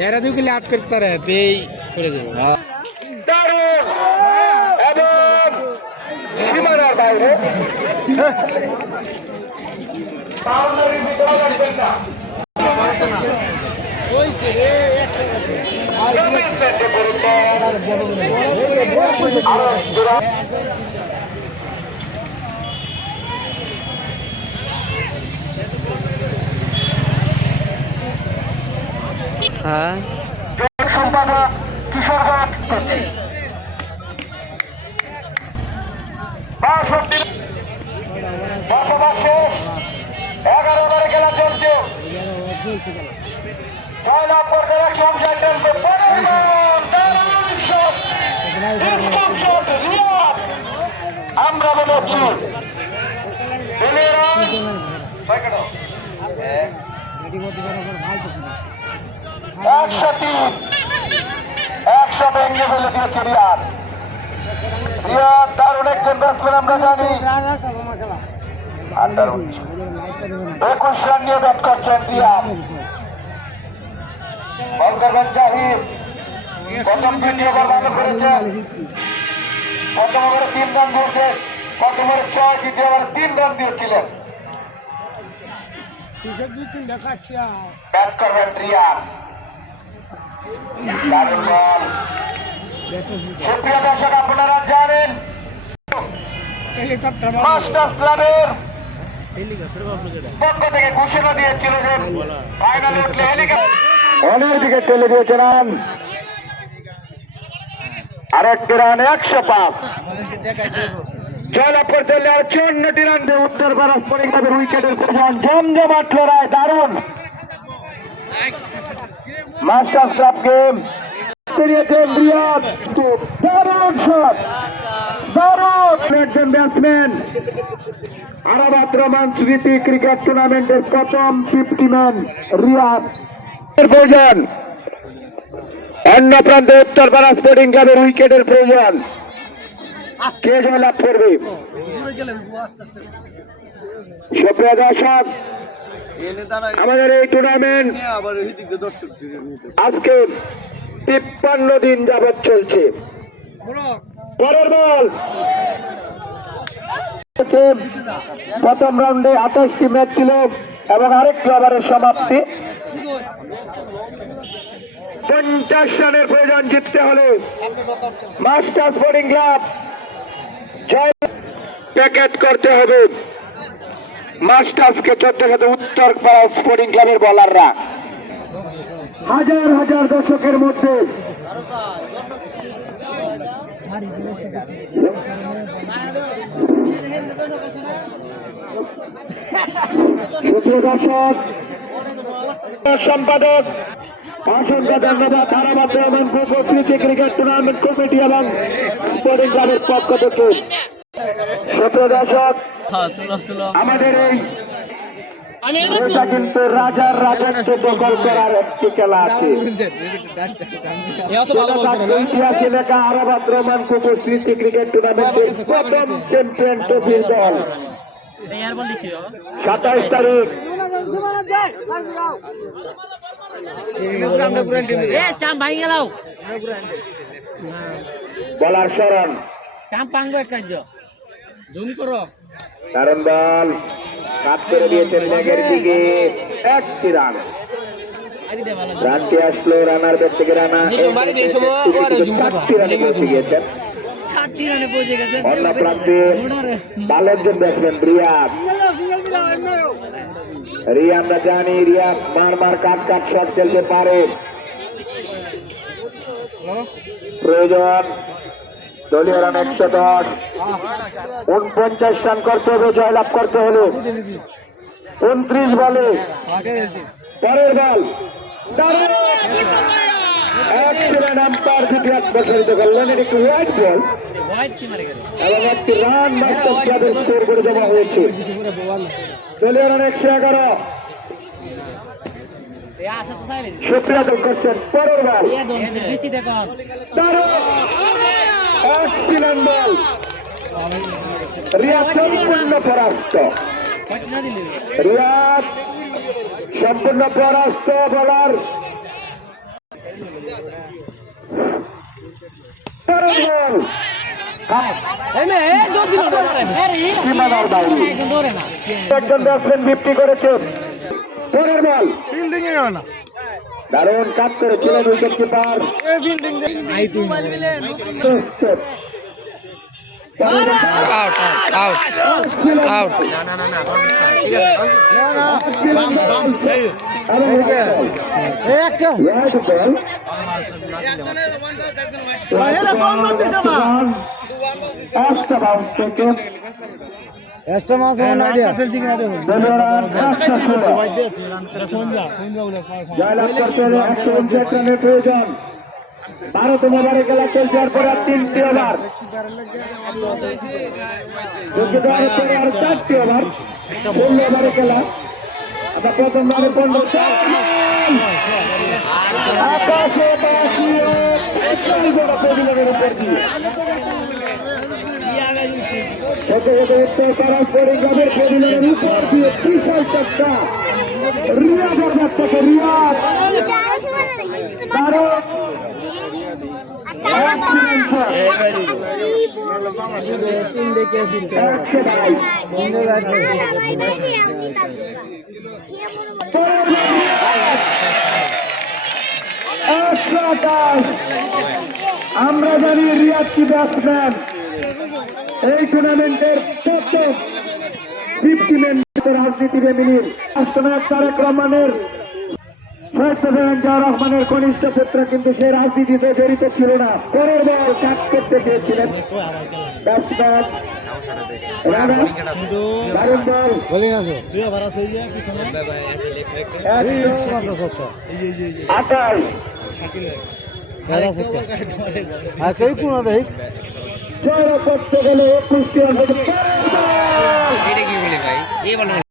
এরা দুই কিলে আট করতে পারে তেই সরে যাবে দারুণ এবং সীমানার বাইরে বাউন্ডারির ভিতরে রাখবেন না রবীন্দ্রকে পড়েছে আরো হ্যাঁ সম্পাদক কিশোরগঞ্জ করছে বসবাস শেষ এগারো ওভারে খেলা চলছে জয়লাভ করতে শট রিয়াদ আমরা মনে হচ্ছে? একশো তিন একশো ভেঙে ফেলে দিয়েছে রিয়াদ। রিয়াদ দারুণ একজন ব্যাটসম্যান আমরা জানি। আন্ডার একুশ রান নিয়ে ব্যাট করছেন রিয়াদ। বল করবেন জাহিদ। প্রথম দ্বিতীয় ওভার ভালো করেছেন। প্রথম ওভারে তিন রান দিয়েছেন প্রথম ওভারে ছয় দ্বিতীয় ওভারে তিন রান দিয়েছিলেন। ব্যাট করবেন রিয়াদ। দারুণ বল। সুপ্রিয় দর্শক আপনারা জানেন মাস্টার্স ক্লাবের পক্ষ থেকে ঘোষণা দিয়েছিল যে ফাইনালে উঠলে হেলিকপ্টার দিকে ঠেলে দিয়েছিলাম আরেকটি রান একশো পাঁচ। জয়লাভ করতে হলে আর চুয়ান্নটি রান দিয়ে উত্তর ক্লাবের উইকেটের প্রধান জমজমাট লড়াই দারুণ। মাস্টার্স ক্লাব গেম পেরিয়েছেন রিয়াদ দারুণ শট দারুণ একজন ব্যাটসম্যান আরাবাত রহমান স্মৃতি ক্রিকেট টুর্নামেন্টের প্রথম ফিফটি ম্যান রিয়াদ এর প্রয়োজন। অন্য প্রান্তে উত্তর পাড়া স্পোর্টিং ক্লাবের উইকেটের প্রয়োজন। কে জয়লাভ করবে? সুপ্রিয় দর্শক আমাদের এই টুর্নামেন্ট আজকে তিপ্পান্ন দিন যাবৎ চলছে। পরের বল। প্রথম রাউন্ডে আঠাশটি ম্যাচ ছিল এবং আরেক ওভারের সমাপ্তি। পঞ্চাশ রানের প্রয়োজন জিততে হলে মাস্টার্স বোর্ডিং ক্লাব জয় প্যাকেট করতে হবে। মাস্টার্সকে চোদ্দ সাথে উত্তর পাড়া স্পোর্টিং ক্লাবের বলাররা। হাজার হাজার দর্শকের মধ্যে। সম্পাদক অসংখ্য ধন্যবাদ ধারাবাদ রহমান উপস্থিতি ক্রিকেট টুর্নামেন্ট কমিটি এবং স্পোর্টিং ক্লাবের পক্ষ থেকে। আমাদের কিন্তু রাজার রাজত্ব দখল করার একটি খেলা আছে। ইতিহাসে লেখা আরাবাদ রহমান কুকুর স্মৃতি ক্রিকেট টুর্নামেন্টের প্রথম চ্যাম্পিয়ন ট্রফির দল। সাতাইশ তারিখ। বলার স্মরণ। স্টাম্প ভাঙবো এক রাজ্য কারণ বল কাট করে দিয়েছেন লেগের দিকে একটি রান। রানটি আসলো রানার ব্যাট থেকে রানা। চারটি রানে পৌঁছে গিয়েছেন। অন্য প্রান্তে ভালো একজন ব্যাটসম্যান রিয়াদ। রিয়া আমরা জানি রিয়া মার মার কাট কাট শট খেলতে পারে। প্রয়োজন দলীয় রান একশো দশ। উনপঞ্চাশ রান করতে হবে, জয়লাভ করতে হলে। উনত্রিশ বলে। পরের বল। একশো এগারো। সুপ্রিয়া করছেন পরের বল। এ দেখো বল রিয়া সম্পূর্ণ পরাস্ত। রিয়াদ সম্পূর্ণ পরাস্ত বলার। একজন ব্যাটসম্যান করেছেন পরের বল। ফিল্ডিং এ না। দারুণ কাজ করেছিলেন wicket keeper out out out bounce থেকে এক্সট্রা মাস অন আইডিয়া জয়লাভ করতে হলে একশো উনষাট রানের প্রয়োজন বারোতম ওভারে খেলা চলছে এরপরে আর তিনটি ওভার দুঃখিত আর চারটি ওভার ষোলো ওভারে খেলা আমরা প্রথম বারে পনেরো আকাশে বাসিয়ে একটাই জোড়া প্রতিযোগের উপর দিয়ে। আমরা জানি রিয়াদ কি ব্যাটসম্যান এই টুর্নামেন্টের প্রথম ফিফটি মেন রাজনীতিতে মিলির রাষ্ট্রনায়ক তারেক রহমানের রহমানের কনিষ্ঠ পুত্র, কিন্তু সে রাজনীতিতে জড়িত ছিল না। পরের বল চাক করতে চেয়েছিলেন। ব্যাটসম্যান করতে গেলে কুষ্টিয়া অন্তত